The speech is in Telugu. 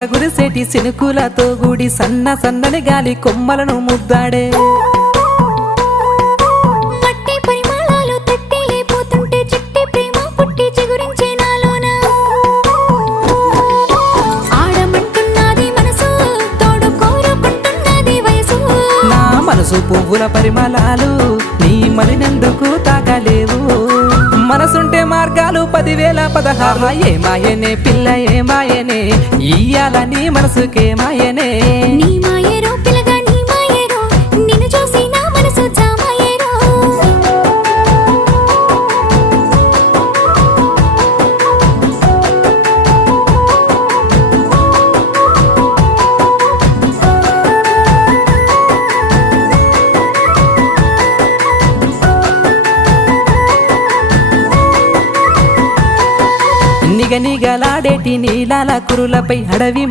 గురిసేటి సినుకులతో గూడి సన్న సన్నని గాలి కొమ్మలను ముద్దాడే మట్టి పరిమళాలు తట్టి లేపోతుంటే చిట్టి ప్రేమ పుట్టి చిగురించే నాలోన ఆడమంటున్నది మనసు తోడు కోరుకుంటున్నది వయసు నా మనసు పువ్వుల పరిమళాలు నీ మలినందుకు తాకలేవు మనసుంటే మార్గాలు 10,016 ఏ మాయనే పిల్ల ఏ మాయనే ఇయ్యాల నీ మనసుకే మాయనే నీ మాయేరో పిల్లగా నీ మాయేరో నిన్ను చూసి నా మనసు జామాయేరో నిగనిగలాడేటి నీలాల కురులపై అడవి